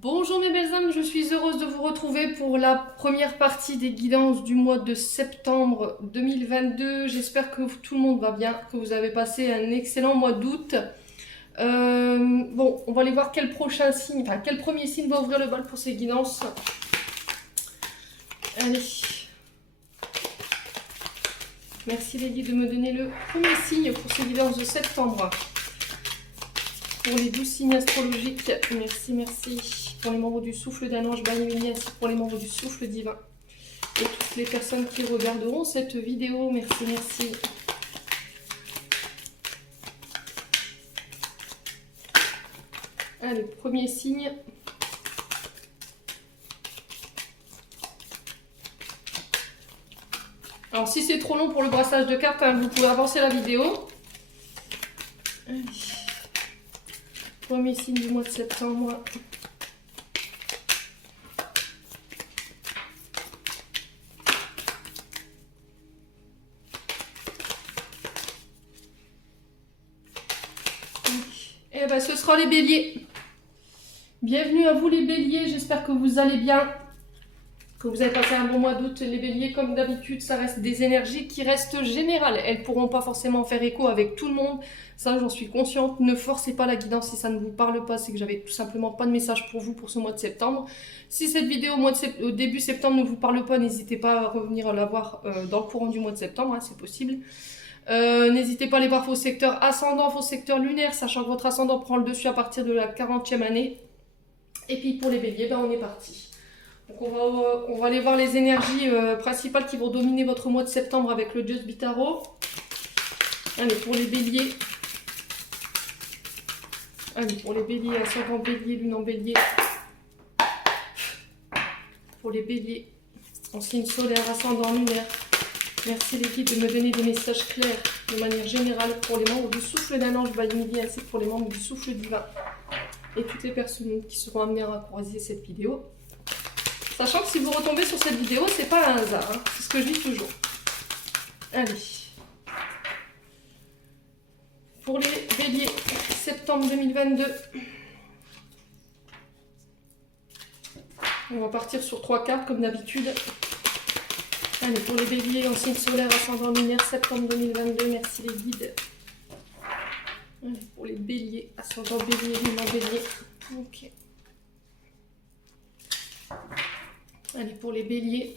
Bonjour mes belles âmes, je suis heureuse de vous retrouver pour la première partie des guidances du mois de septembre 2022. J'espère que tout le monde va bien, que vous avez passé un excellent mois d'août. Bon, on va aller voir quel prochain signe, enfin quel premier signe va ouvrir le bal pour ces guidances. Allez. Merci les guides de me donner le premier signe pour ces guidances de septembre. Pour les 12 signes astrologiques, merci, merci. Pour les membres du souffle d'un ange béni, ainsi que pour les membres du souffle divin. Et toutes les personnes qui regarderont cette vidéo, merci, merci. Allez, premier signe. Alors si c'est trop long pour le brassage de cartes, hein, vous pouvez avancer la vidéo. Allez. Premier signe du mois de septembre. Et ben ce sera les béliers. Bienvenue à vous les béliers, j'espère que vous allez bien, que vous avez passé un bon mois d'août. Les béliers, comme d'habitude, ça reste des énergies qui restent générales. Elles ne pourront pas forcément faire écho avec tout le monde, ça j'en suis consciente. Ne forcez pas la guidance si ça ne vous parle pas, c'est que j'avais tout simplement pas de message pour vous pour ce mois de septembre. Si cette vidéo au début septembre ne vous parle pas, n'hésitez pas à revenir la voir dans le courant du mois de septembre, hein, c'est possible. N'hésitez pas à aller voir vos secteurs ascendants, vos secteurs lunaires, sachant que votre ascendant prend le dessus à partir de la 40e année. Et puis pour les béliers, ben on est parti. Donc on va aller voir les énergies principales qui vont dominer votre mois de septembre avec le Just Be Tarot. Allez, pour les béliers. Allez, pour les béliers, ascendant bélier, lune en bélier. Pour les béliers, en signe solaire, ascendant lunaire. Merci les guides de me donner des messages clairs de manière générale pour les membres du souffle d'un ange by midi, ainsi que pour les membres du souffle divin. Et toutes les personnes qui seront amenées à croiser cette vidéo. Sachant que si vous retombez sur cette vidéo, c'est pas un hasard, hein, c'est ce que je dis toujours. Allez. Pour les béliers, septembre 2022. On va partir sur 3 cartes comme d'habitude. Allez, pour les béliers en signe solaire, ascendant lunaire, septembre 2022, merci les guides. Allez, pour les béliers, ascendant bélier, lune en bélier. Ok. Allez, pour les béliers.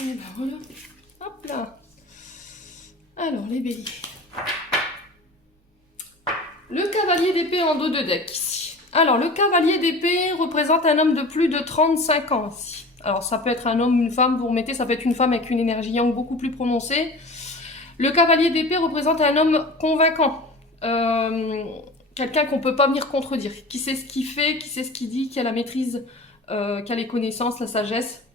Et ben voilà. Hop là. Alors, les béliers. Le cavalier d'épée en dos de deck ici. Alors, le cavalier d'épée représente un homme de plus de 35 ans ici. Alors, ça peut être un homme, une femme, vous remettez, ça peut être une femme avec une énergie yang beaucoup plus prononcée. Le cavalier d'épée représente un homme convaincant. Quelqu'un qu'on ne peut pas venir contredire. Qui sait ce qu'il fait, qui sait ce qu'il dit, qui a la maîtrise, qui a les connaissances, la sagesse.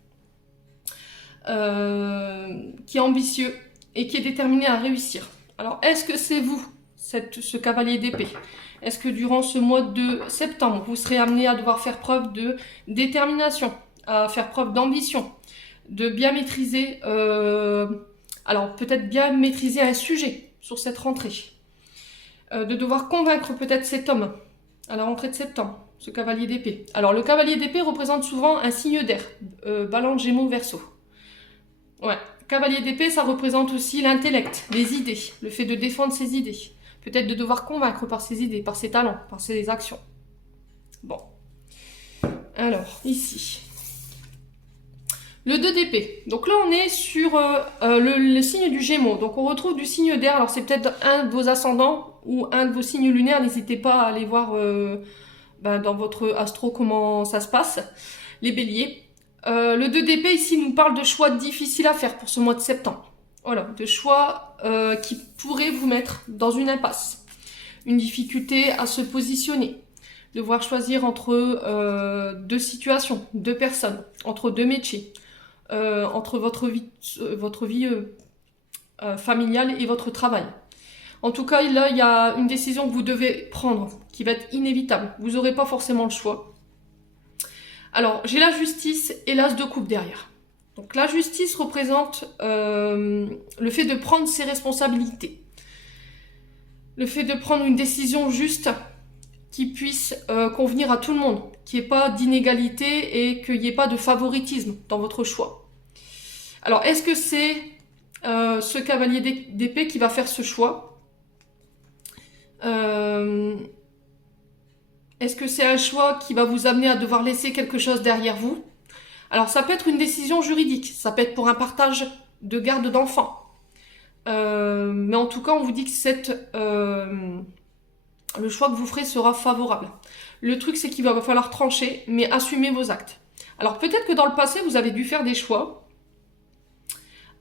Qui est ambitieux et qui est déterminé à réussir. Alors, est-ce que c'est vous, ce cavalier d'épée? Est-ce que durant ce mois de septembre, vous serez amené à devoir faire preuve de détermination, à faire preuve d'ambition, de bien maîtriser, alors peut-être bien maîtriser un sujet sur cette rentrée, de devoir convaincre peut-être cet homme à la rentrée de septembre, ce cavalier d'épée. Alors le cavalier d'épée représente souvent un signe d'air, Balance, Gémeaux, Verseau. Ouais, cavalier d'épée, ça représente aussi l'intellect, les idées, le fait de défendre ses idées. Peut-être de devoir convaincre par ses idées, par ses talents, par ses actions. Bon. Alors, ici. Le 2 d'épée. Donc là, on est sur le signe du Gémeaux. Donc on retrouve du signe d'air. Alors c'est peut-être un de vos ascendants ou un de vos signes lunaires. N'hésitez pas à aller voir dans votre astro comment ça se passe. Les béliers. Le 2 d'épée ici nous parle de choix difficiles à faire pour ce mois de septembre. Voilà, de choix qui pourraient vous mettre dans une impasse. Une difficulté à se positionner. Devoir choisir entre 2 situations, 2 personnes, entre 2 métiers. Entre votre vie familiale et votre travail. En tout cas, là, il y a une décision que vous devez prendre, qui va être inévitable. Vous n'aurez pas forcément le choix. Alors, j'ai la justice et l'as de coupe derrière. Donc, la justice représente le fait de prendre ses responsabilités. Le fait de prendre une décision juste qui puisse convenir à tout le monde, qu'il n'y ait pas d'inégalité et qu'il n'y ait pas de favoritisme dans votre choix. Alors, est-ce que c'est ce cavalier d'épée qui va faire ce choix? Est-ce que c'est un choix qui va vous amener à devoir laisser quelque chose derrière vous? Alors, ça peut être une décision juridique, ça peut être pour un partage de garde d'enfants. Mais en tout cas, on vous dit que le choix que vous ferez sera favorable. Le truc, c'est qu'il va falloir trancher, mais assumer vos actes. Alors, peut-être que dans le passé, vous avez dû faire des choix.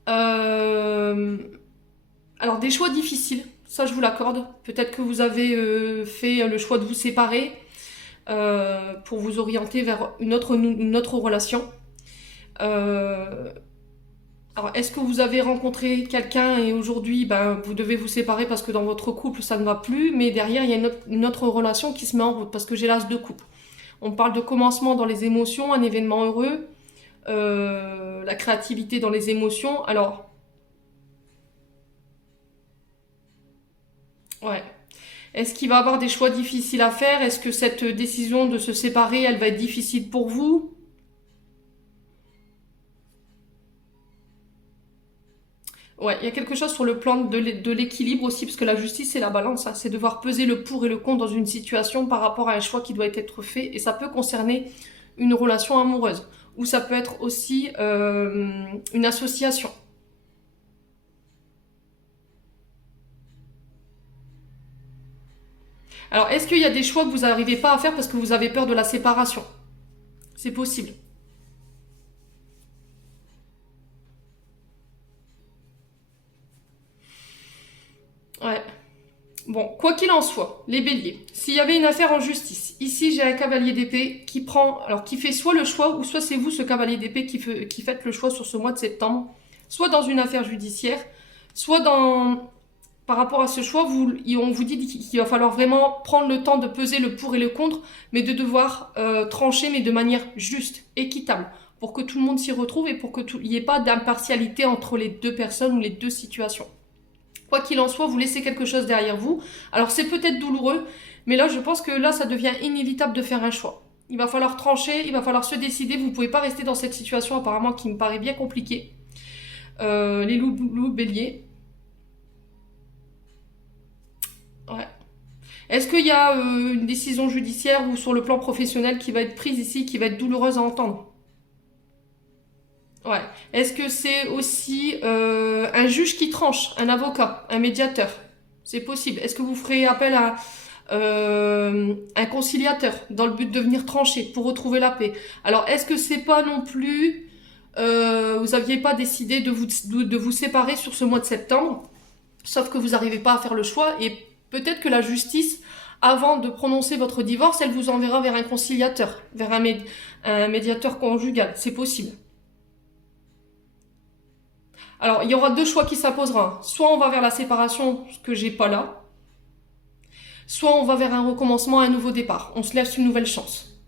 Alors, des choix difficiles, ça je vous l'accorde. Peut-être que vous avez fait le choix de vous séparer pour vous orienter vers une autre relation. Alors, est-ce que vous avez rencontré quelqu'un et aujourd'hui, vous devez vous séparer parce que dans votre couple, ça ne va plus, mais derrière, il y a une autre relation qui se met en route parce que j'ai l'as de coupe. On parle de commencement dans les émotions, un événement heureux, la créativité dans les émotions. Alors, ouais. Est-ce qu'il va y avoir des choix difficiles à faire? Est-ce que cette décision de se séparer, elle va être difficile pour vous? Ouais, il y a quelque chose sur le plan de l'équilibre aussi, parce que la justice, c'est la balance, hein. C'est devoir peser le pour et le contre dans une situation par rapport à un choix qui doit être fait, et ça peut concerner une relation amoureuse, ou ça peut être aussi une association. Alors, est-ce qu'il y a des choix que vous n'arrivez pas à faire parce que vous avez peur de la séparation? C'est possible. Ouais. Bon, quoi qu'il en soit, les béliers, s'il y avait une affaire en justice, ici j'ai un cavalier d'épée qui fait soit le choix, ou soit c'est vous, ce cavalier d'épée, qui faites le choix sur ce mois de septembre, soit dans une affaire judiciaire, soit par rapport à ce choix, on vous dit qu'il va falloir vraiment prendre le temps de peser le pour et le contre, mais de devoir trancher, mais de manière juste, équitable, pour que tout le monde s'y retrouve et pour qu'il n'y ait pas d'impartialité entre les deux personnes ou les deux situations. Quoi qu'il en soit, vous laissez quelque chose derrière vous. Alors c'est peut-être douloureux, mais là je pense que là ça devient inévitable de faire un choix. Il va falloir trancher, il va falloir se décider. Vous ne pouvez pas rester dans cette situation apparemment qui me paraît bien compliquée. Les loups béliers. Ouais. Est-ce qu'il y a une décision judiciaire ou sur le plan professionnel qui va être prise ici, qui va être douloureuse à entendre? Ouais. Est-ce que c'est aussi un juge qui tranche, un avocat, un médiateur? C'est possible. Est-ce que vous ferez appel à un conciliateur dans le but de venir trancher pour retrouver la paix? Alors, est-ce que c'est pas non plus vous n'aviez pas décidé de vous séparer sur ce mois de septembre, sauf que vous n'arrivez pas à faire le choix et peut-être que la justice, avant de prononcer votre divorce, elle vous enverra vers un conciliateur, vers un médiateur conjugal. C'est possible. Alors, il y aura deux choix qui s'imposeront. Soit on va vers la séparation, ce que j'ai pas là, soit on va vers un recommencement, un nouveau départ. On se laisse une nouvelle chance.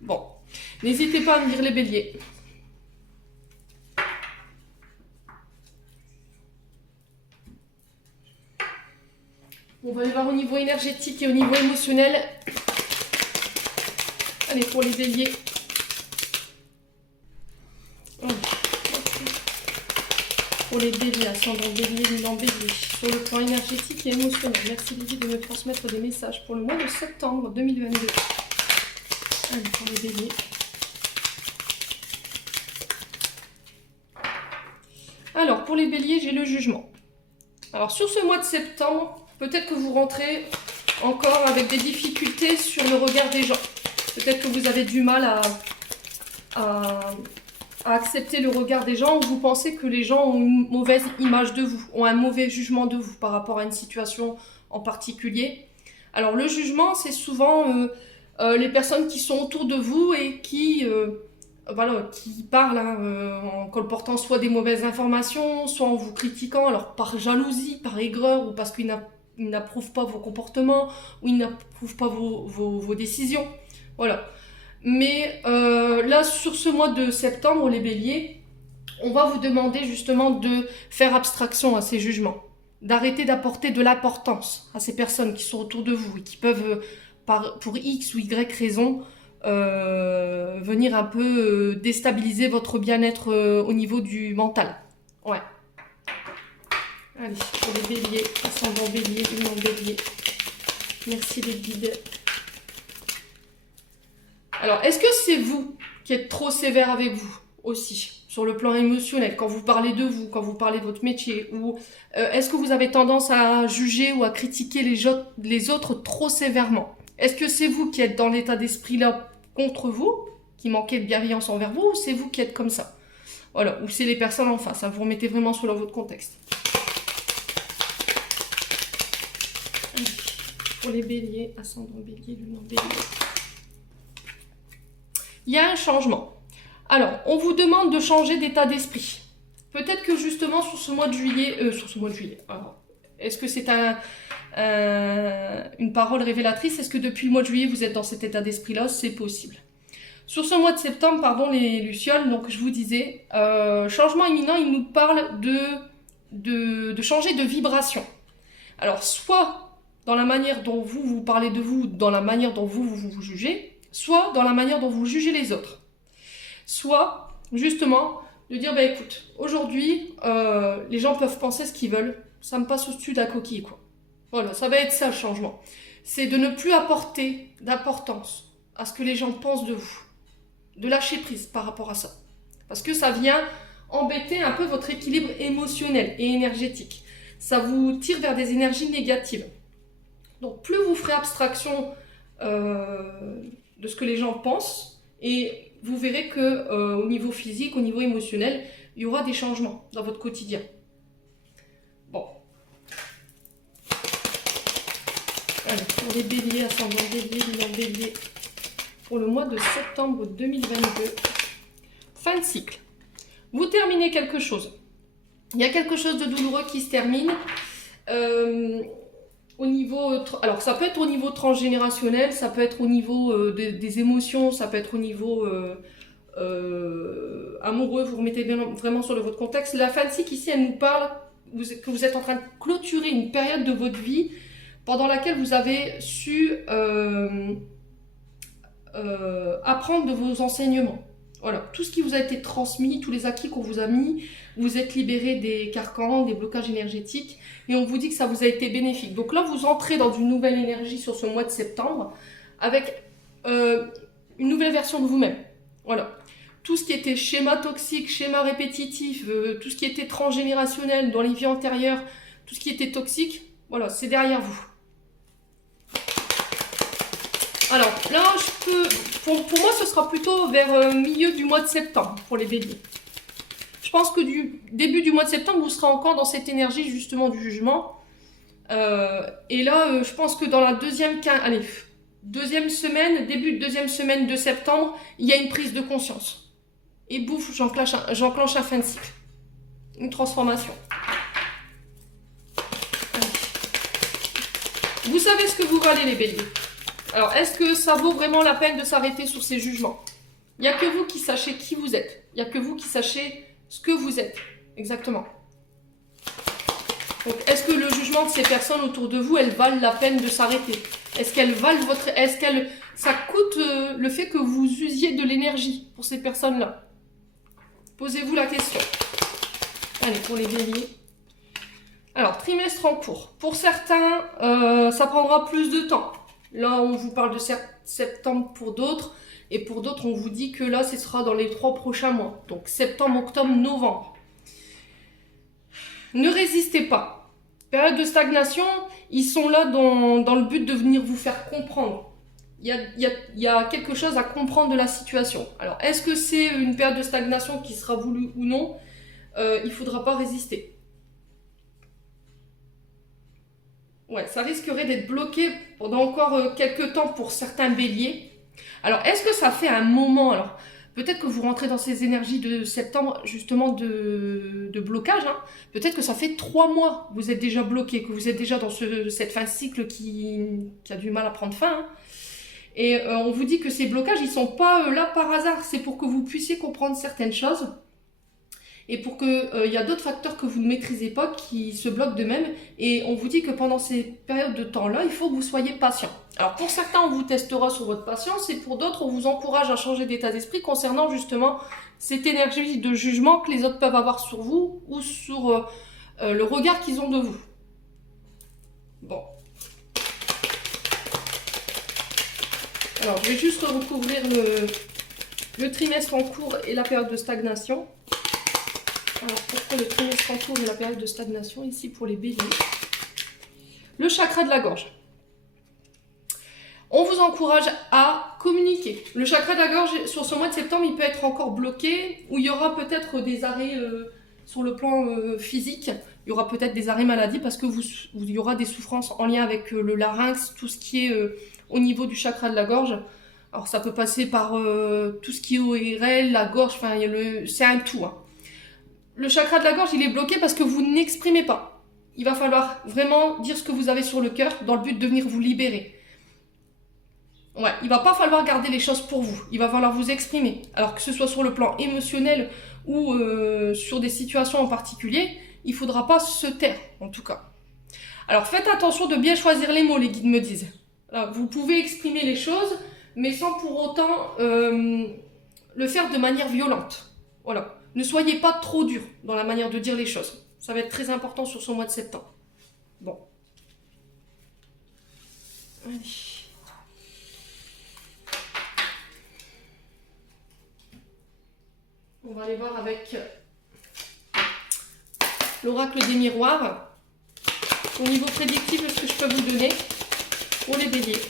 Bon, n'hésitez pas à me dire les béliers. On va aller voir au niveau énergétique et au niveau émotionnel. Allez, pour les béliers. Pour les béliers, ascendant bélier, lunan bélier, sur le plan énergétique et émotionnel. Merci Lydie de me transmettre des messages pour le mois de septembre 2022. Allez, pour les béliers. Alors, pour les béliers, j'ai le jugement. Alors, sur ce mois de septembre, peut-être que vous rentrez encore avec des difficultés sur le regard des gens. Peut-être que vous avez du mal à accepter le regard des gens, ou vous pensez que les gens ont une mauvaise image de vous, ont un mauvais jugement de vous par rapport à une situation en particulier. Alors le jugement, c'est souvent les personnes qui sont autour de vous et qui parlent en colportant soit des mauvaises informations, soit en vous critiquant, alors par jalousie, par aigreur, ou parce qu'ils n'approuvent pas vos comportements, ou ils n'approuvent pas vos décisions. Voilà. Mais là, sur ce mois de septembre, les béliers, on va vous demander justement de faire abstraction à ces jugements. d'arrêter d'apporter de l'importance à ces personnes qui sont autour de vous et qui peuvent, pour X ou Y raison, venir un peu déstabiliser votre bien-être au niveau du mental. Ouais. Allez, pour les béliers, ascendant bélier, lumière bélier. Merci les guides. Alors, est-ce que c'est vous qui êtes trop sévère avec vous aussi, sur le plan émotionnel, quand vous parlez de vous, quand vous parlez de votre métier, ou est-ce que vous avez tendance à juger ou à critiquer les autres trop sévèrement? Est-ce que c'est vous qui êtes dans l'état d'esprit là contre vous, qui manquez de bienveillance envers vous, ou c'est vous qui êtes comme ça? Voilà, ou c'est les personnes en face, hein, vous remettez vraiment selon votre contexte. Pour les béliers, ascendant bélier, lumière bélier. Il y a un changement. Alors, on vous demande de changer d'état d'esprit. Peut-être que justement sur ce mois de juillet, est-ce que c'est une parole révélatrice? Est-ce que depuis le mois de juillet, vous êtes dans cet état d'esprit-là? C'est possible. Sur ce mois de septembre, pardon les lucioles, donc je vous disais, changement imminent, il nous parle de changer de vibration. Alors, soit dans la manière dont vous parlez de vous, dans la manière dont vous jugez, soit dans la manière dont vous jugez les autres. Soit, justement, de dire, bah écoute, aujourd'hui, les gens peuvent penser ce qu'ils veulent, ça me passe au-dessus de la coquille, quoi. Voilà, ça va être ça le changement. C'est de ne plus apporter d'importance à ce que les gens pensent de vous. De lâcher prise par rapport à ça. Parce que ça vient embêter un peu votre équilibre émotionnel et énergétique. Ça vous tire vers des énergies négatives. Donc plus vous ferez abstraction de ce que les gens pensent, et vous verrez que au niveau physique, au niveau émotionnel, il y aura des changements dans votre quotidien. Bon. Allez, pour les béliers, ascendant bélier, lumière bélier, pour le mois de septembre 2022, fin de cycle. Vous terminez quelque chose. Il y a quelque chose de douloureux qui se termine. Au niveau, alors ça peut être au niveau transgénérationnel, ça peut être au niveau des émotions, ça peut être au niveau amoureux, vous remettez bien, vraiment sur votre contexte. La fin de cycle ici, elle nous parle que vous êtes en train de clôturer une période de votre vie pendant laquelle vous avez su apprendre de vos enseignements. Voilà, tout ce qui vous a été transmis, tous les acquis qu'on vous a mis, vous êtes libéré des carcans, des blocages énergétiques, et on vous dit que ça vous a été bénéfique. Donc là, vous entrez dans une nouvelle énergie sur ce mois de septembre, avec une nouvelle version de vous-même. Voilà. Tout ce qui était schéma toxique, schéma répétitif, tout ce qui était transgénérationnel dans les vies antérieures, tout ce qui était toxique, voilà, c'est derrière vous. Alors là, pour moi, ce sera plutôt vers milieu du mois de septembre pour les béliers. Je pense que du début du mois de septembre, vous serez encore dans cette énergie justement du jugement. Et là, je pense que dans la deuxième semaine, début de deuxième semaine de septembre, il y a une prise de conscience. Et bouf, j'enclenche un fin de cycle. Une transformation. Allez. Vous savez ce que vous valez les béliers. Alors, est-ce que ça vaut vraiment la peine de s'arrêter sur ces jugements? Il n'y a que vous qui sachez qui vous êtes. Il n'y a que vous qui sachez ce que vous êtes. Exactement. Donc, est-ce que le jugement de ces personnes autour de vous, elles valent la peine de s'arrêter? Est-ce qu'elles valent votre... Ça coûte le fait que vous usiez de l'énergie pour ces personnes-là? Posez-vous la question. Allez, pour les béliers. Alors, trimestre en cours. Pour certains, ça prendra plus de temps. Là, on vous parle de septembre pour d'autres. Et pour d'autres, on vous dit que là, ce sera dans les 3 prochains mois. Donc, septembre, octobre, novembre. Ne résistez pas. Période de stagnation, ils sont là dans le but de venir vous faire comprendre. Il y a quelque chose à comprendre de la situation. Alors, est-ce que c'est une période de stagnation qui sera voulue ou non? Il ne faudra pas résister. Ouais, ça risquerait d'être bloqué pendant encore quelques temps pour certains béliers. Alors, est-ce que ça fait un moment? Alors, peut-être que vous rentrez dans ces énergies de septembre, justement, de blocage. Hein. Peut-être que ça fait 3 mois que vous êtes déjà bloqué, que vous êtes déjà dans cette fin de cycle qui a du mal à prendre fin. Hein. Et on vous dit que ces blocages, ils ne sont pas là par hasard. C'est pour que vous puissiez comprendre certaines choses. et pour que il y a d'autres facteurs que vous ne maîtrisez pas qui se bloquent d'eux-mêmes. Et on vous dit que pendant ces périodes de temps-là, il faut que vous soyez patient. Alors pour certains, on vous testera sur votre patience, et pour d'autres, on vous encourage à changer d'état d'esprit concernant justement cette énergie de jugement que les autres peuvent avoir sur vous ou sur le regard qu'ils ont de vous. Bon. Alors, je vais juste recouvrir le trimestre en cours et la période de stagnation. Alors, pourquoi le trimestre en cours et la période de stagnation? Ici, pour les béliers. Le chakra de la gorge. On vous encourage à communiquer. Le chakra de la gorge, sur ce mois de septembre, il peut être encore bloqué, ou il y aura peut-être des arrêts sur le plan physique. Il y aura peut-être des arrêts maladie parce que il y aura des souffrances en lien avec le larynx, tout ce qui est au niveau du chakra de la gorge. Alors ça peut passer par tout ce qui est ORL, la gorge, enfin c'est un tout. Hein. Le chakra de la gorge, il est bloqué parce que vous n'exprimez pas. Il va falloir vraiment dire ce que vous avez sur le cœur dans le but de venir vous libérer. Ouais, il va pas falloir garder les choses pour vous. Il va falloir vous exprimer. Alors que ce soit sur le plan émotionnel ou sur des situations en particulier, il faudra pas se taire, en tout cas. Alors faites attention de bien choisir les mots, les guides me disent. Alors, vous pouvez exprimer les choses, mais sans pour autant le faire de manière violente. Voilà. Ne soyez pas trop dur dans la manière de dire les choses. Ça va être très important sur ce mois de septembre. Bon. Allez. On va aller voir avec l'oracle des miroirs. Au niveau prédictif, ce que je peux vous donner pour les béliers.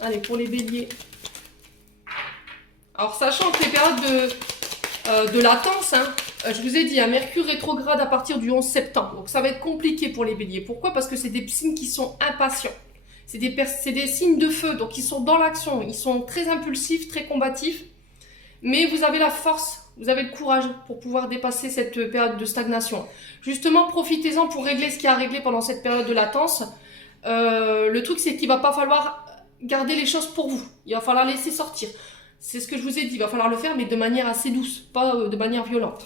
Allez, pour les béliers. Alors, sachant que les périodes de latence, hein, je vous ai dit, un Mercure rétrograde à partir du 11 septembre. Donc, ça va être compliqué pour les béliers. Pourquoi? Parce que c'est des signes qui sont impatients. C'est des signes de feu, donc ils sont dans l'action. Ils sont très impulsifs, très combatifs. Mais vous avez la force, vous avez le courage pour pouvoir dépasser cette période de stagnation. Justement, profitez-en pour régler ce qu'il y a à régler pendant cette période de latence. Le truc, c'est qu'il va pas falloir garder les choses pour vous. Il va falloir laisser sortir. C'est ce que je vous ai dit, il va falloir le faire, mais de manière assez douce, pas de manière violente.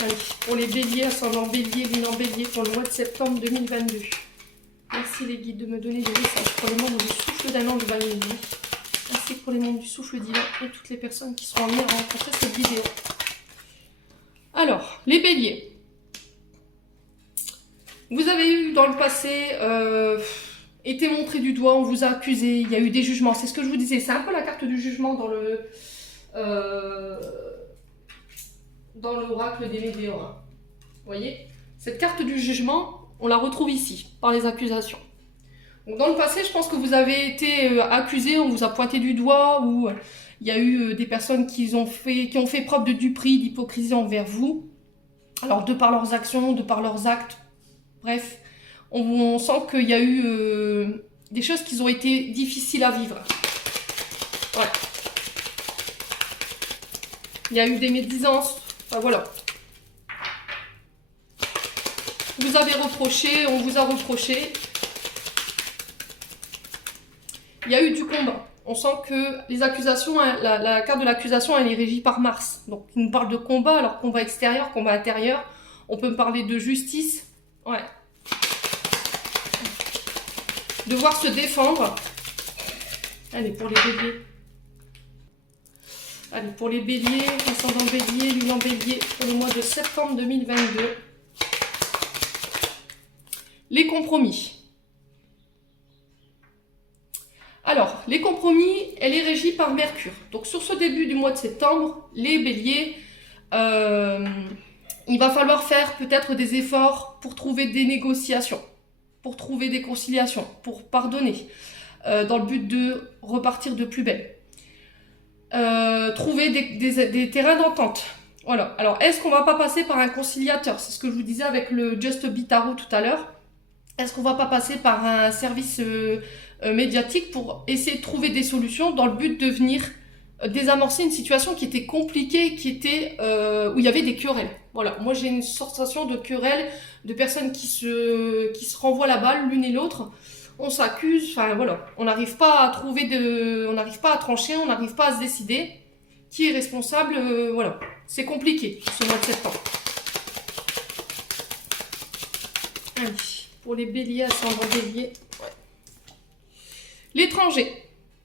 Allez, pour les béliers, ascendant bélier, lune en bélier, pour le mois de septembre 2022. Merci les guides de me donner des messages pour les membres du souffle d'un ange banni. Merci pour les membres du souffle divin et toutes les personnes qui seront amenées à rencontrer cette vidéo. Alors, les béliers. Vous avez eu dans le passé été montré du doigt, on vous a accusé, il y a eu des jugements. C'est ce que je vous disais, c'est un peu la carte du jugement dans l'oracle des météores. Vous voyez? Cette carte du jugement, on la retrouve ici, par les accusations. Donc dans le passé, je pense que vous avez été accusé, on vous a pointé du doigt, ou il y a eu des personnes qui ont fait preuve de duperie, d'hypocrisie envers vous. Alors de par leurs actions, de par leurs actes, bref, on sent qu'il y a eu des choses qui ont été difficiles à vivre. Ouais. Il y a eu des médisances, enfin voilà. Vous avez reproché, on vous a reproché. Il y a eu du combat. On sent que les accusations, la carte de l'accusation, elle est régie par Mars. Donc, il nous parle de combat, alors combat extérieur, combat intérieur. On peut me parler de justice. Ouais. Devoir se défendre. Allez, pour les béliers. Allez, pour les béliers, ascendant bélier, lune en bélier, pour le mois de septembre 2022. Les compromis. Alors, les compromis, elle est régie par Mercure. Donc, sur ce début du mois de septembre, les béliers, il va falloir faire peut-être des efforts pour trouver des négociations, pour trouver des conciliations, pour pardonner, dans le but de repartir de plus belle. Trouver des terrains d'entente. Voilà. Alors, est-ce qu'on va pas passer par un conciliateur? C'est ce que je vous disais avec le Just Be Tarot tout à l'heure. Est-ce qu'on va pas passer par un service médiatique pour essayer de trouver des solutions dans le but de venir désamorcer une situation qui était compliquée, où il y avait des querelles. Voilà, moi j'ai une sensation de querelle, de personnes qui se renvoient la balle l'une et l'autre. On s'accuse, enfin voilà, on n'arrive pas à trancher, on n'arrive pas à se décider. qui est responsable, voilà. C'est compliqué ce mois de septembre. Allez, pour les béliers, ascendant bélier. Ouais. L'étranger.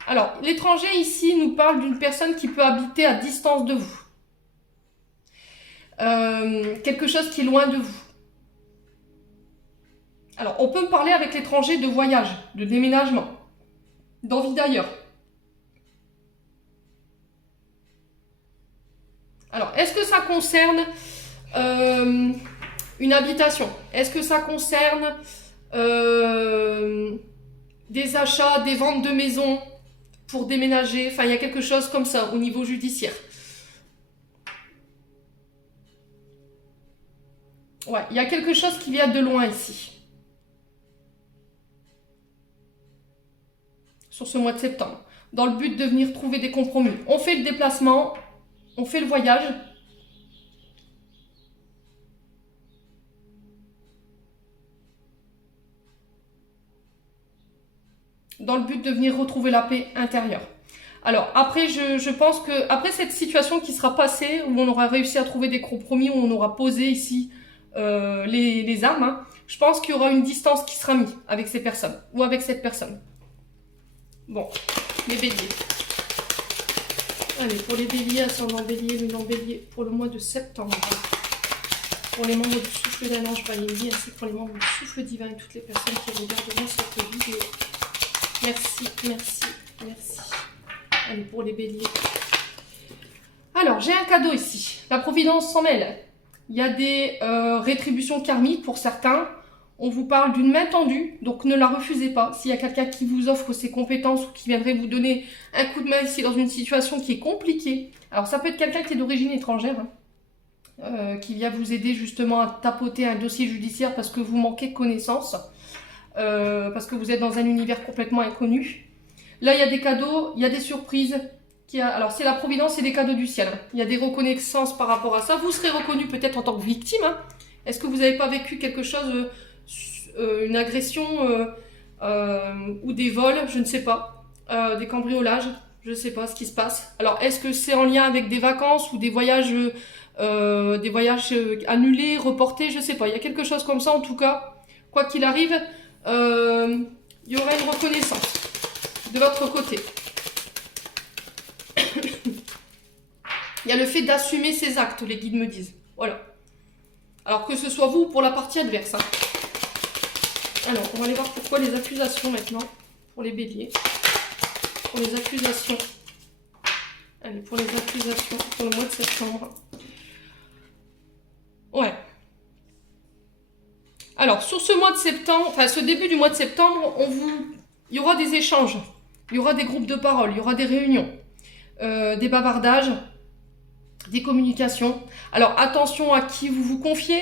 Alors, l'étranger ici nous parle d'une personne qui peut habiter à distance de vous. Quelque chose qui est loin de vous. Alors, on peut parler avec l'étranger de voyage, de déménagement, d'envie d'ailleurs. Alors, est-ce que ça concerne une habitation? Est-ce que ça concerne des achats, des ventes de maisons pour déménager? Enfin, il y a quelque chose comme ça au niveau judiciaire. Ouais, il y a quelque chose qui vient de loin ici. Sur ce mois de septembre. Dans le but de venir trouver des compromis. On fait le déplacement, on fait le voyage. Dans le but de venir retrouver la paix intérieure. Alors, après, je pense que après cette situation qui sera passée, où on aura réussi à trouver des compromis, où on aura posé ici les armes, hein, je pense qu'il y aura une distance qui sera mise avec ces personnes, ou avec cette personne. Bon, les béliers. Allez, pour les béliers, ascendant bélier, lunan bélier, pour le mois de septembre. Pour les membres du souffle d'un ange Valérie, ainsi que pour les membres du souffle divin et toutes les personnes qui regarderont cette vidéo. Merci, merci, merci. Allez, pour les béliers. Alors, j'ai un cadeau ici. La providence s'en mêle. Il y a des rétributions karmiques pour certains. On vous parle d'une main tendue, donc ne la refusez pas. S'il y a quelqu'un qui vous offre ses compétences ou qui viendrait vous donner un coup de main ici dans une situation qui est compliquée. Alors, ça peut être quelqu'un qui est d'origine étrangère, hein, qui vient vous aider justement à tapoter un dossier judiciaire parce que vous manquez de connaissances. Parce que vous êtes dans un univers complètement inconnu. Là, il y a des cadeaux, il y a des surprises. Alors, c'est la providence et des cadeaux du ciel. Il y a des reconnaissances par rapport à ça. Vous serez reconnu peut-être en tant que victime. Hein. Est-ce que vous n'avez pas vécu quelque chose, une agression ou des vols? Je ne sais pas. Des cambriolages? Je ne sais pas ce qui se passe. Alors, est-ce que c'est en lien avec des vacances ou des voyages annulés, reportés? Je ne sais pas. Il y a quelque chose comme ça en tout cas. Quoi qu'il arrive, il y aura une reconnaissance de votre côté. Il y a le fait d'assumer ses actes, les guides me disent. Voilà. Alors que ce soit vous ou pour la partie adverse. Hein. Alors, on va aller voir pourquoi les accusations maintenant, pour les béliers. Pour les accusations. Allez, pour les accusations, pour le mois de septembre. Ouais. Alors, sur ce mois de septembre, enfin ce début du mois de septembre, il y aura des échanges, il y aura des groupes de parole, il y aura des réunions, des bavardages, des communications. Alors, attention à qui vous vous confiez.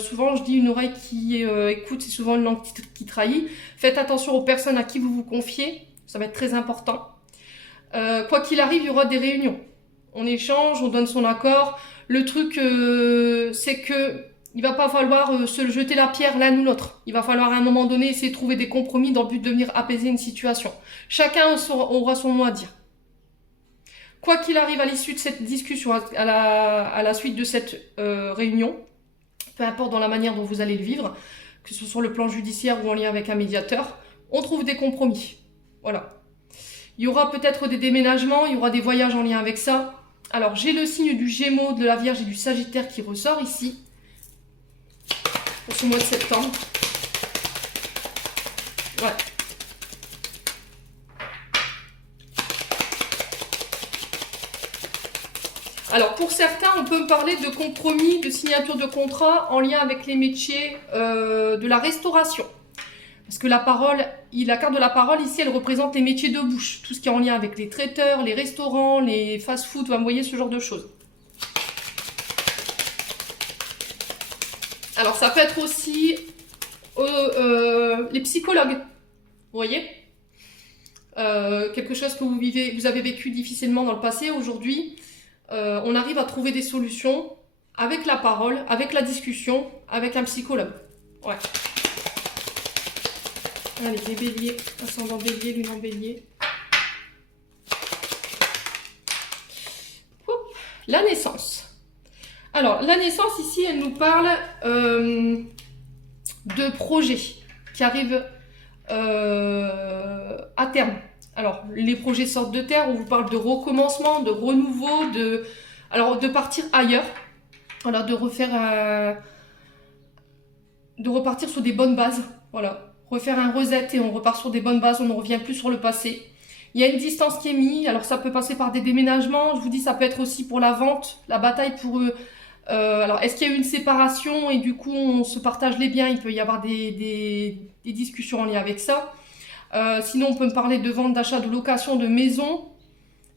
Souvent, je dis une oreille qui écoute, c'est souvent une langue qui trahit. Faites attention aux personnes à qui vous vous confiez, ça va être très important. Quoi qu'il arrive, il y aura des réunions. On échange, on donne son accord. Le truc, c'est que il va pas falloir se jeter la pierre l'un ou l'autre. Il va falloir à un moment donné essayer de trouver des compromis dans le but de venir apaiser une situation. Chacun aura son mot à dire. Quoi qu'il arrive à l'issue de cette discussion, à la suite de cette réunion, peu importe dans la manière dont vous allez le vivre, que ce soit sur le plan judiciaire ou en lien avec un médiateur, on trouve des compromis. Voilà. Il y aura peut-être des déménagements, il y aura des voyages en lien avec ça. Alors, j'ai le signe du Gémeaux, de la Vierge et du Sagittaire qui ressort ici. Pour ce mois de septembre. Ouais. Alors, pour certains, on peut me parler de compromis, de signature de contrat en lien avec les métiers de la restauration. Parce que la parole, la carte de la parole, ici, elle représente les métiers de bouche. Tout ce qui est en lien avec les traiteurs, les restaurants, les fast-food, vous voyez ce genre de choses. Alors, ça peut être aussi les psychologues, vous voyez, quelque chose que vous avez vécu difficilement dans le passé. Aujourd'hui, on arrive à trouver des solutions avec la parole, avec la discussion, avec un psychologue. Ouais. Allez, les béliers, ascendant bélier, lune en bélier. La naissance. Alors, la naissance, ici, elle nous parle de projets qui arrivent à terme. Alors, les projets sortent de terre, on vous parle de recommencement, de renouveau, de partir ailleurs. Voilà, de repartir sur des bonnes bases. Voilà, refaire un reset et on repart sur des bonnes bases, on ne revient plus sur le passé. Il y a une distance qui est mise, alors ça peut passer par des déménagements, je vous dis ça peut être aussi pour la vente, la bataille pour eux. Alors est-ce qu'il y a eu une séparation et du coup on se partage les biens, il peut y avoir des discussions en lien avec ça. Sinon on peut me parler de vente, d'achat, de location de maison,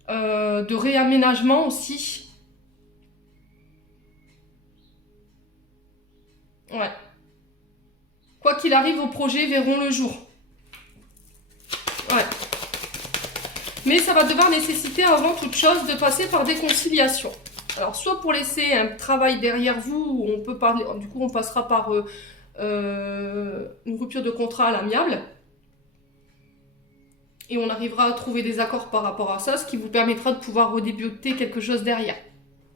de réaménagement aussi. Ouais. Quoi qu'il arrive, vos projets verront le jour. Ouais. Mais ça va devoir nécessiter avant toute chose de passer par des conciliations. Alors, soit pour laisser un travail derrière vous, on peut parler, du coup on passera par une rupture de contrat à l'amiable. Et on arrivera à trouver des accords par rapport à ça, ce qui vous permettra de pouvoir redébuter quelque chose derrière.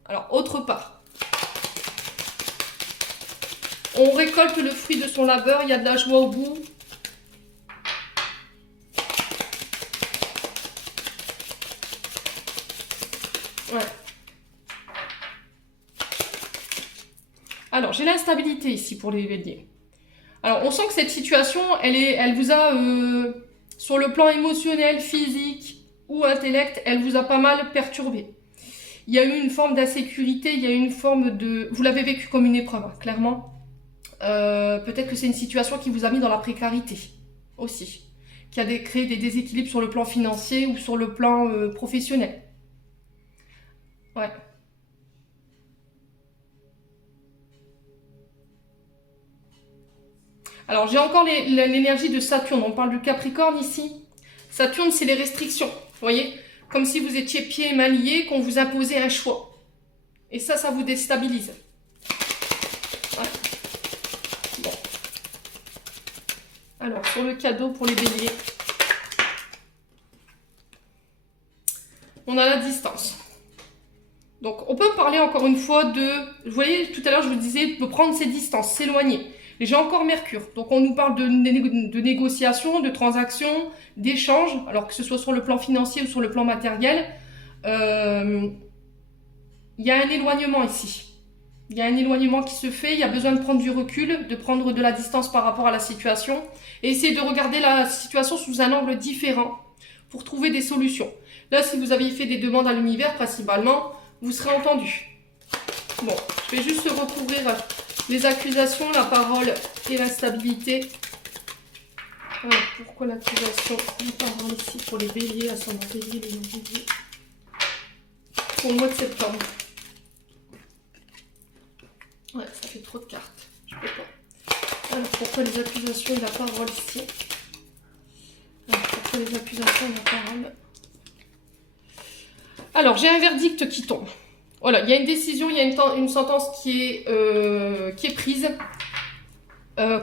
Alors, autre part. On récolte le fruit de son labeur, il y a de la joie au bout. Ouais. Alors, j'ai l'instabilité ici pour les béliers. Alors, on sent que cette situation, elle vous a, sur le plan émotionnel, physique ou intellect, elle vous a pas mal perturbé. Il y a eu une forme d'insécurité, il y a eu une forme de... Vous l'avez vécu comme une épreuve, hein, clairement. Peut-être que c'est une situation qui vous a mis dans la précarité aussi, qui a créé des déséquilibres sur le plan financier ou sur le plan professionnel. Ouais. Alors j'ai encore l'énergie de Saturne, on parle du Capricorne ici. Saturne c'est les restrictions, vous voyez, comme si vous étiez pieds et mains liés, qu'on vous imposait un choix. Et ça vous déstabilise. Ouais. Bon. Alors, sur le cadeau pour les béliers, on a la distance. Donc, on peut parler encore une fois de... Vous voyez, tout à l'heure, je vous disais de prendre ses distances, s'éloigner. J'ai encore Mercure. Donc, on nous parle de négociations, de transactions, d'échanges, alors que ce soit sur le plan financier ou sur le plan matériel. Il y a un éloignement ici. Il y a un éloignement qui se fait, il y a besoin de prendre du recul, de prendre de la distance par rapport à la situation et essayer de regarder la situation sous un angle différent pour trouver des solutions. Là, si vous aviez fait des demandes à l'univers, principalement, vous serez entendu. Bon, je vais juste recouvrir les accusations, la parole et l'instabilité. Alors, pourquoi l'accusation, la parole ici pour les béliers, ascendant bélier, les non-béliers, pour le mois de septembre. Ouais, ça fait trop de cartes. Je peux pas. Alors, pourquoi les accusations et la parole ici? Alors, pourquoi les accusations et la parole? Alors, j'ai un verdict qui tombe. Voilà, il y a une décision, il y a une sentence qui est prise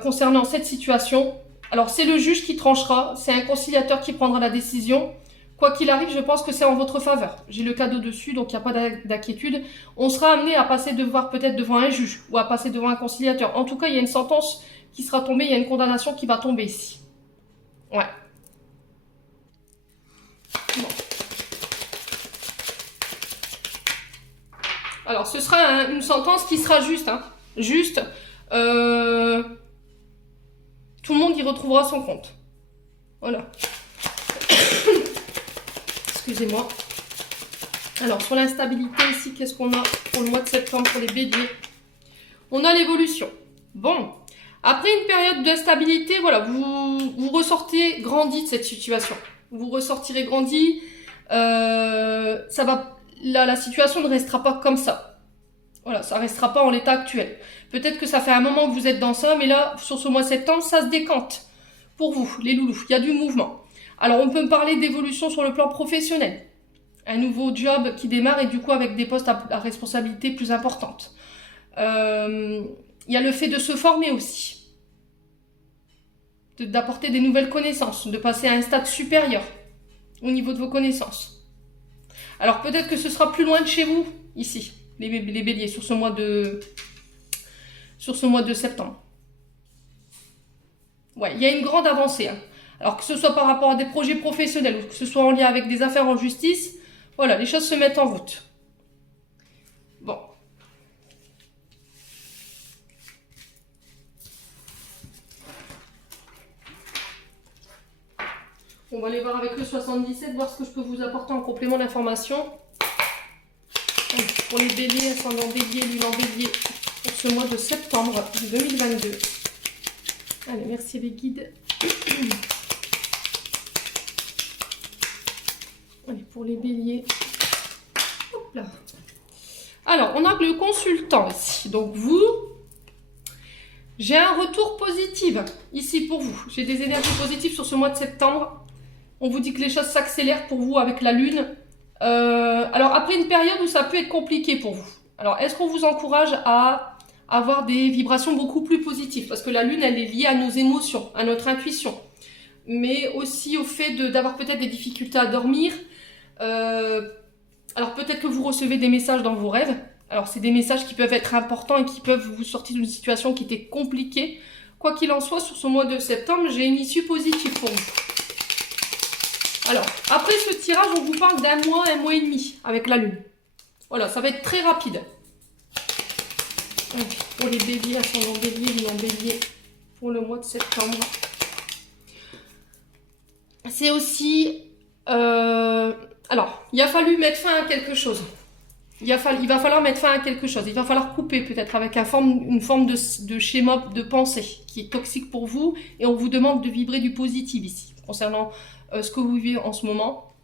concernant cette situation. Alors, c'est le juge qui tranchera, c'est un conciliateur qui prendra la décision. Quoi qu'il arrive, je pense que c'est en votre faveur. J'ai le cadeau dessus, donc il n'y a pas d'inquiétude. On sera amené à passer peut-être devant un juge ou à passer devant un conciliateur. En tout cas, il y a une sentence qui sera tombée, il y a une condamnation qui va tomber ici. Ouais. Bon. Alors, ce sera une sentence qui sera juste. Hein. Juste. Tout le monde y retrouvera son compte. Voilà. Excusez-moi. Alors, sur l'instabilité ici, qu'est-ce qu'on a pour le mois de septembre pour les béliers? On a l'évolution. Bon. Après une période d'instabilité, voilà, vous ressortez grandi de cette situation. Vous ressortirez grandi. Ça va... La situation ne restera pas comme ça. Voilà, ça ne restera pas en l'état actuel. Peut-être que ça fait un moment que vous êtes dans ça, mais là, sur ce mois de septembre, ça se décante. Pour vous, les loulous, il y a du mouvement. Alors, on peut me parler d'évolution sur le plan professionnel. Un nouveau job qui démarre et du coup avec des postes à responsabilité plus importante. Il y a le fait de se former aussi. D'apporter des nouvelles connaissances, de passer à un stade supérieur au niveau de vos connaissances. Alors peut-être que ce sera plus loin de chez vous. ici, les béliers, sur ce mois de septembre. Ouais, il y a une grande avancée. Hein. Alors que ce soit par rapport à des projets professionnels ou que ce soit en lien avec des affaires en justice, voilà, les choses se mettent en route. Bon. On va aller voir avec le 77, voir ce que je peux vous apporter en complément d'information. Pour les béliers, ascendant bélier, lune en bélier, pour ce mois de septembre 2022. Allez, merci les guides. Allez, pour les béliers. Hop là. Alors, on a le consultant ici. Donc, vous, j'ai un retour positif ici pour vous. J'ai des énergies positives sur ce mois de septembre. On vous dit que les choses s'accélèrent pour vous avec la lune. Alors, après une période où ça peut être compliqué pour vous. Alors, est-ce qu'on vous encourage à avoir des vibrations beaucoup plus positives? Parce que la lune, elle est liée à nos émotions, à notre intuition. Mais aussi au fait d'avoir peut-être des difficultés à dormir. Alors, peut-être que vous recevez des messages dans vos rêves. Alors, c'est des messages qui peuvent être importants et qui peuvent vous sortir d'une situation qui était compliquée. Quoi qu'il en soit, sur ce mois de septembre, j'ai une issue positive pour vous. Alors, après ce tirage, on vous parle d'un mois et demi avec la lune. Voilà, ça va être très rapide. Pour les béliers, ascendant bélier, lune en bélier, pour le mois de septembre. C'est aussi... alors, il a fallu mettre fin à quelque chose. Il va falloir mettre fin à quelque chose. Il va falloir couper peut-être avec une forme de schéma de pensée qui est toxique pour vous. Et on vous demande de vibrer du positif ici, concernant ce que vous vivez en ce moment.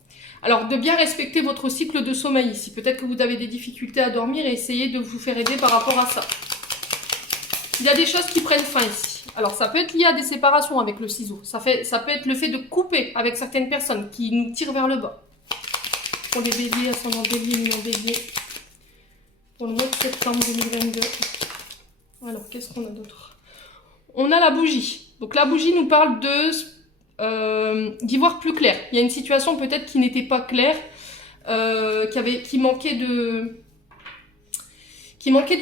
Alors, de bien respecter votre cycle de sommeil ici. Peut-être que vous avez des difficultés à dormir et essayez de vous faire aider par rapport à ça. Il y a des choses qui prennent fin ici. Alors, ça peut être lié à des séparations avec le ciseau. Ça peut être le fait de couper avec certaines personnes qui nous tirent vers le bas. Pour les béliers, ascendant bélier, lune en bélier. Pour le mois de septembre 2022. Alors, qu'est-ce qu'on a d'autre? On a la bougie. Donc, la bougie nous parle d'y voir plus clair. Il y a une situation peut-être qui n'était pas claire, qui manquait de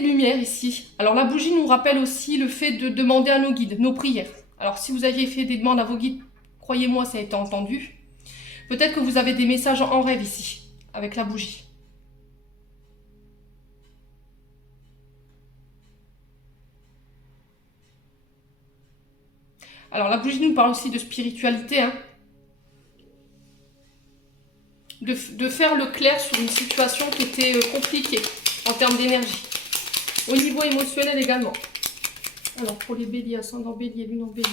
lumière ici. Alors la bougie nous rappelle aussi le fait de demander à nos guides, nos prières. Alors si vous aviez fait des demandes à vos guides, croyez-moi, ça a été entendu. Peut-être que vous avez des messages en rêve ici, avec la bougie. Alors la bougie nous parle aussi de spiritualité, hein. De faire le clair sur une situation qui était compliquée en termes d'énergie. Au niveau émotionnel également. Alors pour les béliers, ascendant bélier, lune en bélier.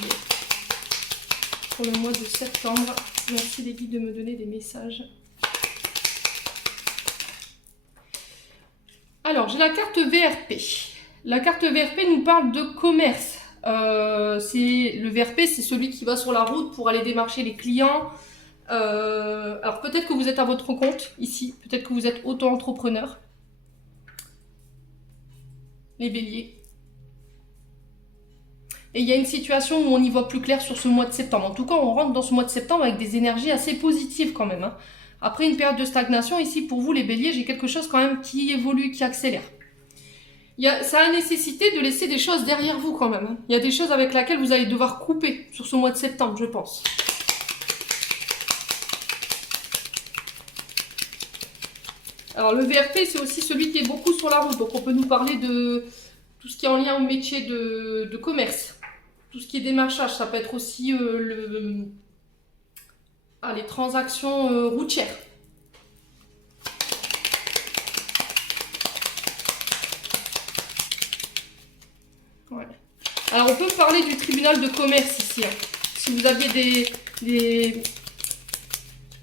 Pour le mois de septembre, merci les guides de me donner des messages. Alors j'ai la carte VRP. La carte VRP nous parle de commerce. Le VRP, c'est celui qui va sur la route pour aller démarcher les clients. Alors peut-être que vous êtes à votre compte ici, peut-être que vous êtes auto-entrepreneur. Les béliers. Et il y a une situation où on y voit plus clair sur ce mois de septembre. En tout cas, on rentre dans ce mois de septembre avec des énergies assez positives quand même. Hein. Après une période de stagnation, ici pour vous les béliers, j'ai quelque chose quand même qui évolue, qui accélère. Ça a nécessité de laisser des choses derrière vous quand même. Hein. Il y a des choses avec lesquelles vous allez devoir couper sur ce mois de septembre, je pense. Alors le VRP, c'est aussi celui qui est beaucoup sur la route. Donc on peut nous parler de tout ce qui est en lien au métier de commerce. Tout ce qui est démarchage, ça peut être aussi les transactions routières. Ouais. Alors on peut parler du tribunal de commerce ici. Hein. Si vous aviez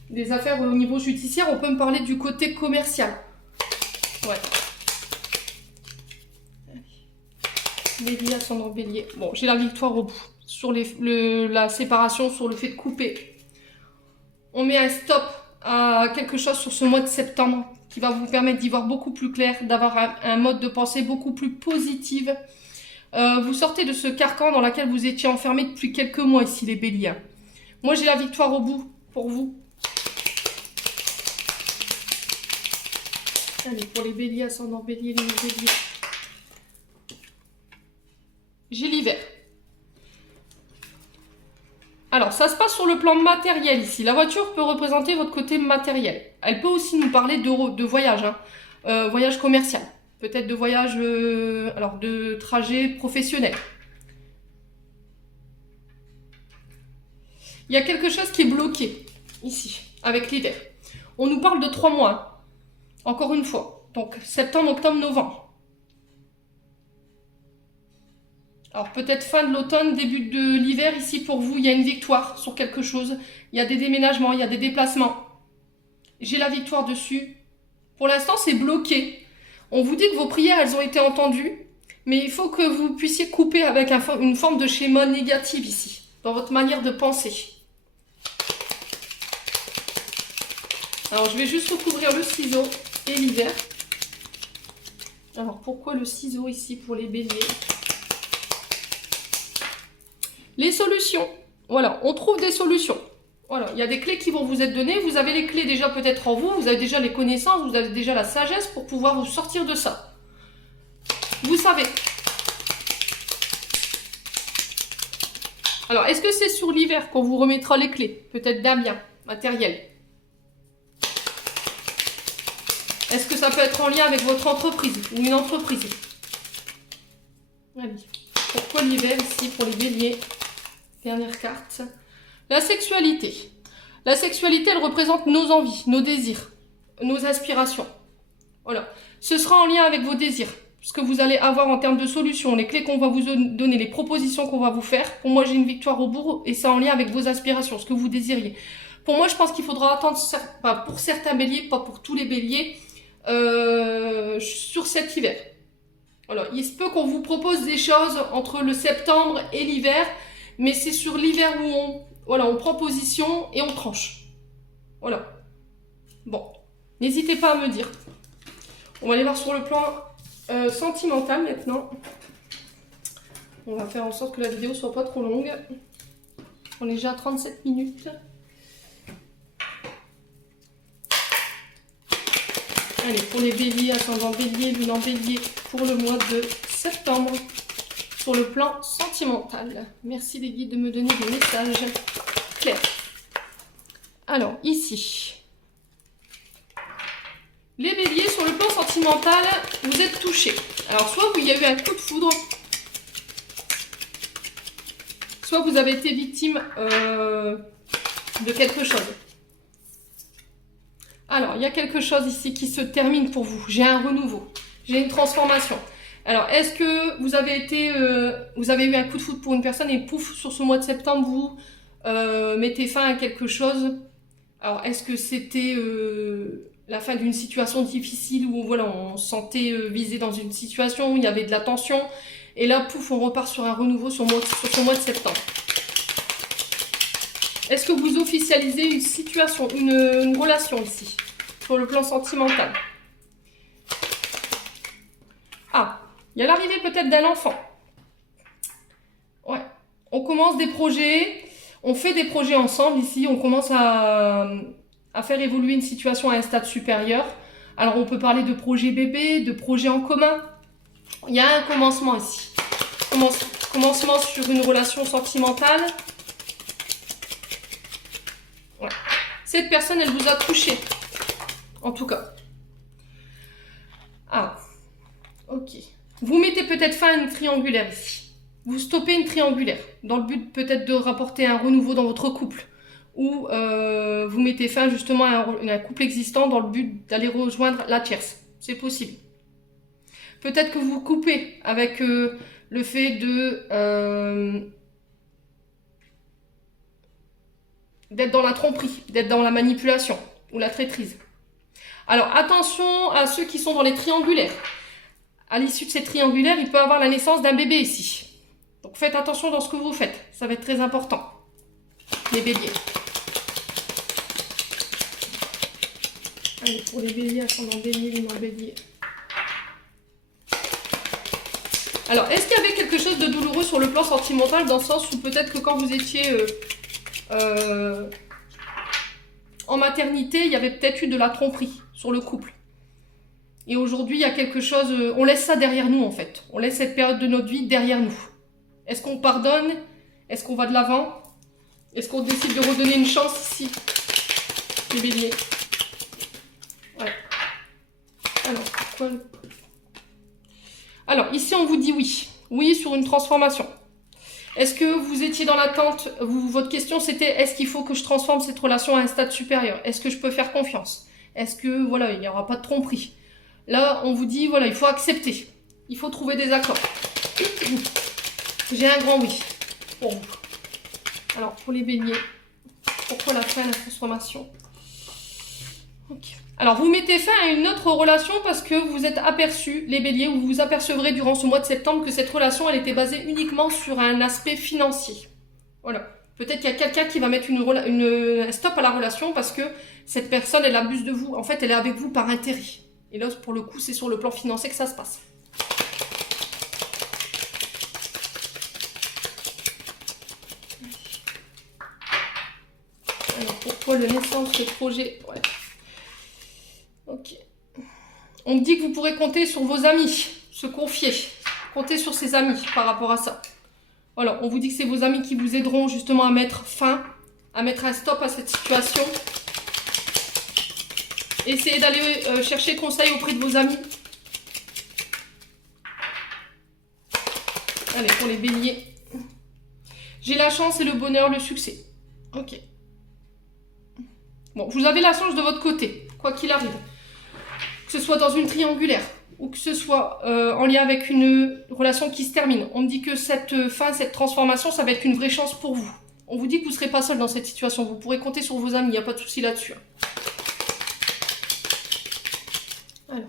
des affaires au niveau judiciaire, on peut me parler du côté commercial. Ouais. Bélier, ascendant bélier. Bon, j'ai la victoire au bout. Sur la séparation, sur le fait de couper. On met un stop à quelque chose sur ce mois de septembre qui va vous permettre d'y voir beaucoup plus clair, d'avoir un mode de pensée beaucoup plus positif. Vous sortez de ce carcan dans lequel vous étiez enfermé depuis quelques mois ici, les béliers. Moi, j'ai la victoire au bout pour vous. Allez, pour les béliers, ascendant bélier, lumière bélier. J'ai l'hiver. Alors, ça se passe sur le plan matériel ici. La voiture peut représenter votre côté matériel. Elle peut aussi nous parler de voyage, hein. Voyage commercial. Peut-être de voyage, alors de trajet professionnel. Il y a quelque chose qui est bloqué ici, avec l'hiver. On nous parle de 3 mois, hein. Encore une fois. Donc, septembre, octobre, novembre. Alors peut-être fin de l'automne, début de l'hiver, ici pour vous, il y a une victoire sur quelque chose. Il y a des déménagements, il y a des déplacements. J'ai la victoire dessus. Pour l'instant, c'est bloqué. On vous dit que vos prières, elles ont été entendues, mais il faut que vous puissiez couper avec une forme de schéma négatif ici, dans votre manière de penser. Alors je vais juste recouvrir le ciseau et l'hiver. Alors pourquoi le ciseau ici pour les béliers ? Les solutions. Voilà, on trouve des solutions. Voilà, il y a des clés qui vont vous être données. Vous avez les clés déjà peut-être en vous. Vous avez déjà les connaissances. Vous avez déjà la sagesse pour pouvoir vous sortir de ça. Vous savez. Alors, est-ce que c'est sur l'hiver qu'on vous remettra les clés? Peut-être d'un bien matériel. Est-ce que ça peut être en lien avec votre entreprise ou une entreprise? Allez. Pourquoi l'hiver ici pour les béliers? Dernière carte. La sexualité. La sexualité, elle représente nos envies, nos désirs, nos aspirations. Voilà. Ce sera en lien avec vos désirs. Ce que vous allez avoir en termes de solutions, les clés qu'on va vous donner, les propositions qu'on va vous faire. Pour moi, j'ai une victoire au bout et c'est en lien avec vos aspirations, ce que vous désiriez. Pour moi, je pense qu'il faudra attendre, pour certains béliers, pas pour tous les béliers, sur cet hiver. Alors, il se peut qu'on vous propose des choses entre le septembre et l'hiver, mais c'est sur l'hiver où on prend position et on tranche. Voilà. Bon, n'hésitez pas à me dire. On va aller voir sur le plan sentimental maintenant. On va faire en sorte que la vidéo soit pas trop longue. On est déjà à 37 minutes. Allez, pour les béliers, ascendant bélier, lune en bélier, pour le mois de septembre, sur le plan sentimental. Merci les guides de me donner des messages clairs. Alors, ici, les béliers, sur le plan sentimental, vous êtes touchés. Alors, soit il y a eu un coup de foudre, soit vous avez été victime de quelque chose. Alors, il y a quelque chose ici qui se termine pour vous. J'ai un renouveau, j'ai une transformation. Alors, est-ce que vous avez eu un coup de foudre pour une personne et pouf, sur ce mois de septembre, vous mettez fin à quelque chose? Alors, est-ce que c'était la fin d'une situation difficile où voilà, on se sentait visé dans une situation où il y avait de la tension et là, pouf, on repart sur un renouveau sur ce mois de septembre? Est-ce que vous officialisez une situation, une relation ici, sur le plan sentimental? Ah, il y a l'arrivée peut-être d'un enfant. Ouais, on commence des projets, on fait des projets ensemble ici, on commence à faire évoluer une situation à un stade supérieur. Alors on peut parler de projet bébé, de projet en commun. Il y a un commencement ici. Commencement sur une relation sentimentale. Ouais. Cette personne, elle vous a touché. En tout cas. Ah. Ok. Vous mettez peut-être fin à une triangulaire ici. Vous stoppez une triangulaire. Dans le but peut-être de rapporter un renouveau dans votre couple. Ou vous mettez fin justement à un couple existant dans le but d'aller rejoindre la tierce. C'est possible. Peut-être que vous coupez avec le fait d'être dans la tromperie, d'être dans la manipulation ou la traîtrise. Alors attention à ceux qui sont dans les triangulaires. À l'issue de ces triangulaires, il peut y avoir la naissance d'un bébé ici. Donc faites attention dans ce que vous faites. Ça va être très important. Les béliers. Allez, pour les béliers, ascendant bélier, lune en bélier. Alors, est-ce qu'il y avait quelque chose de douloureux sur le plan sentimental, dans le sens où peut-être que quand vous étiez en maternité, il y avait peut-être eu de la tromperie sur le couple. Et aujourd'hui, il y a quelque chose, on laisse ça derrière nous en fait. On laisse cette période de notre vie derrière nous. Est-ce qu'on pardonne? Est-ce qu'on va de l'avant? Est-ce qu'on décide de redonner une chance ici? Les béliers. Ouais. Alors, pourquoi... Alors, ici, on vous dit oui. Oui sur une transformation. Est-ce que vous étiez dans l'attente? Votre question, c'était est-ce qu'il faut que je transforme cette relation à un stade supérieur? Est-ce que je peux faire confiance? Est-ce que, voilà, il n'y aura pas de tromperie? Là, on vous dit, voilà, il faut accepter. Il faut trouver des accords. J'ai un grand oui pour vous. Alors, pour les béliers, pourquoi la fin de la transformation? Ok. Alors, vous mettez fin à une autre relation parce que vous êtes aperçus, les béliers, ou vous vous apercevrez durant ce mois de septembre que cette relation, elle était basée uniquement sur un aspect financier. Voilà. Peut-être qu'il y a quelqu'un qui va mettre un stop à la relation parce que cette personne, elle abuse de vous. En fait, elle est avec vous par intérêt. Et là, pour le coup, c'est sur le plan financier que ça se passe. Alors, pourquoi le naissance de projet? Ouais. Ok. On me dit que vous pourrez compter sur vos amis, se confier. Compter sur ses amis par rapport à ça. Voilà, on vous dit que c'est vos amis qui vous aideront justement à mettre fin, à mettre un stop à cette situation. Essayez d'aller chercher conseil auprès de vos amis. Allez, pour les béliers. J'ai la chance et le bonheur, le succès. Ok. Bon, vous avez la chance de votre côté, quoi qu'il arrive. Que ce soit dans une triangulaire ou que ce soit en lien avec une relation qui se termine. On me dit que cette fin, cette transformation, ça va être une vraie chance pour vous. On vous dit que vous ne serez pas seul dans cette situation. Vous pourrez compter sur vos amis, il n'y a pas de souci là-dessus. Alors.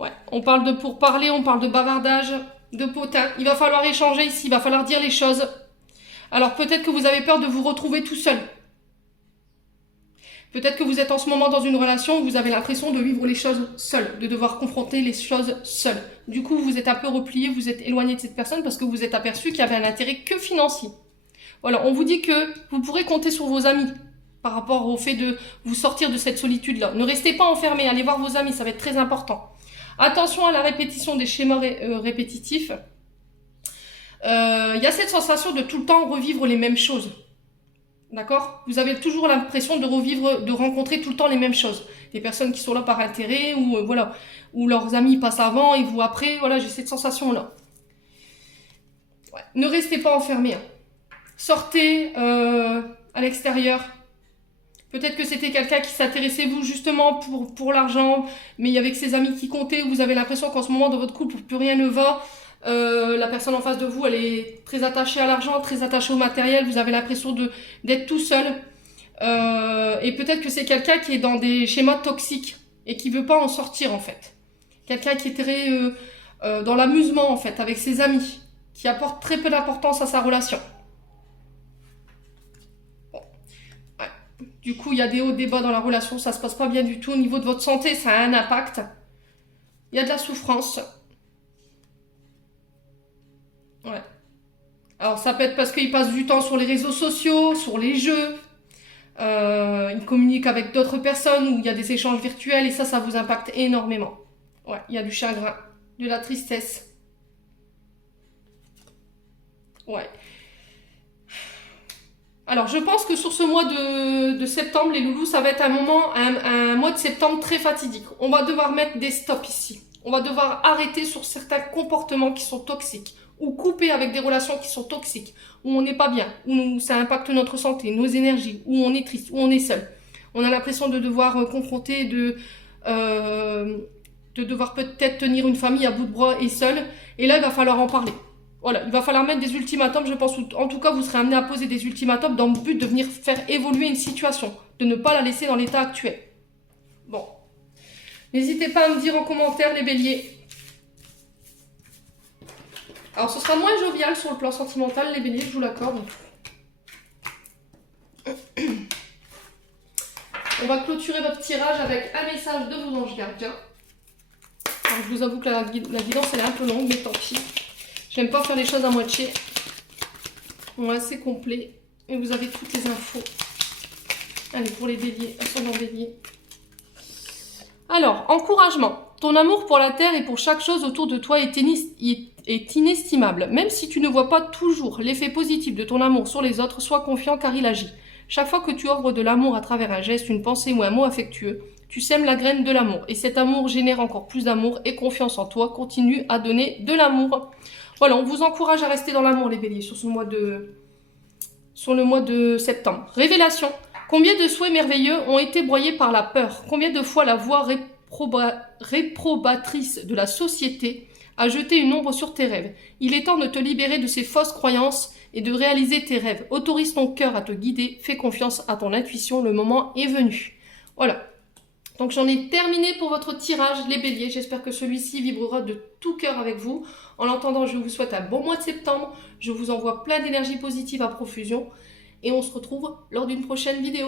Ouais, on parle de pourparler, on parle de bavardage, de potin. Il va falloir échanger ici, il va falloir dire les choses. Alors peut-être que vous avez peur de vous retrouver tout seul. Peut-être que vous êtes en ce moment dans une relation où vous avez l'impression de vivre les choses seul, de devoir confronter les choses seul. Du coup, vous êtes un peu replié, vous êtes éloigné de cette personne parce que vous êtes aperçu qu'il y avait un intérêt que financier. Voilà, on vous dit que vous pourrez compter sur vos amis par rapport au fait de vous sortir de cette solitude-là. Ne restez pas enfermés, allez voir vos amis, ça va être très important. Attention à la répétition des schémas répétitifs. Il y a cette sensation de tout le temps revivre les mêmes choses. D'accord? Vous avez toujours l'impression de revivre, de rencontrer tout le temps les mêmes choses. Des personnes qui sont là par intérêt, ou voilà, ou leurs amis passent avant et vous après. Voilà, j'ai cette sensation-là. Ouais. Ne restez pas enfermés. Hein. Sortez à l'extérieur. Peut-être que c'était quelqu'un qui s'intéressait vous justement pour l'argent, mais il y avait que ses amis qui comptaient. Vous avez l'impression qu'en ce moment dans votre couple plus rien ne va. La personne en face de vous, elle est très attachée à l'argent, très attachée au matériel. Vous avez l'impression d'être tout seul. Et peut-être que c'est quelqu'un qui est dans des schémas toxiques et qui veut pas en sortir en fait. Quelqu'un qui est très dans l'amusement en fait, avec ses amis, qui apporte très peu d'importance à sa relation. Bon. Ouais. Du coup, il y a des hauts, des bas dans la relation, ça se passe pas bien du tout. Au niveau de votre santé, ça a un impact. Il y a de la souffrance. Ouais. Alors ça peut être parce qu'ils passent du temps sur les réseaux sociaux, sur les jeux, ils communiquent avec d'autres personnes où il y a des échanges virtuels et ça vous impacte énormément. Ouais, il y a du chagrin, de la tristesse. Ouais. Alors je pense que sur ce mois de septembre, les loulous, ça va être un mois de septembre très fatidique. On va devoir mettre des stops ici. On va devoir arrêter sur certains comportements qui sont toxiques. Ou couper avec des relations qui sont toxiques, où on n'est pas bien, où ça impacte notre santé, nos énergies, où on est triste, où on est seul. On a l'impression de devoir confronter, de devoir peut-être tenir une famille à bout de bras et seul. Et là, il va falloir en parler. Voilà, il va falloir mettre des ultimatums, je pense. En tout cas, vous serez amené à poser des ultimatums dans le but de venir faire évoluer une situation, de ne pas la laisser dans l'état actuel. Bon. N'hésitez pas à me dire en commentaire, les béliers. Alors, ce sera moins jovial sur le plan sentimental, les béliers, je vous l'accorde. On va clôturer votre tirage avec un message de vos anges gardiens. Alors, je vous avoue que la guidance, elle est un peu longue, mais tant pis. J'aime pas faire les choses à moitié. Bon, là, c'est complet. Et vous avez toutes les infos. Allez, pour les béliers, ascendant bélier. Alors, encouragement. Ton amour pour la terre et pour chaque chose autour de toi est inestimable. Même si tu ne vois pas toujours l'effet positif de ton amour sur les autres, sois confiant car il agit. Chaque fois que tu offres de l'amour à travers un geste, une pensée ou un mot affectueux, tu sèmes la graine de l'amour. Et cet amour génère encore plus d'amour et confiance en toi. Continue à donner de l'amour. Voilà, on vous encourage à rester dans l'amour, les béliers, sur le mois de septembre. Révélation. Combien de souhaits merveilleux ont été broyés par la peur? Combien de fois la voix réprobatrice de la société a jeté une ombre sur tes rêves? Il est temps de te libérer de ces fausses croyances et de réaliser tes rêves. Autorise ton cœur à te guider, fais confiance à ton intuition, le moment est venu. Voilà. Donc j'en ai terminé pour votre tirage, les béliers. J'espère que celui-ci vibrera de tout cœur avec vous. En l'entendant, je vous souhaite un bon mois de septembre. Je vous envoie plein d'énergie positive à profusion. Et on se retrouve lors d'une prochaine vidéo.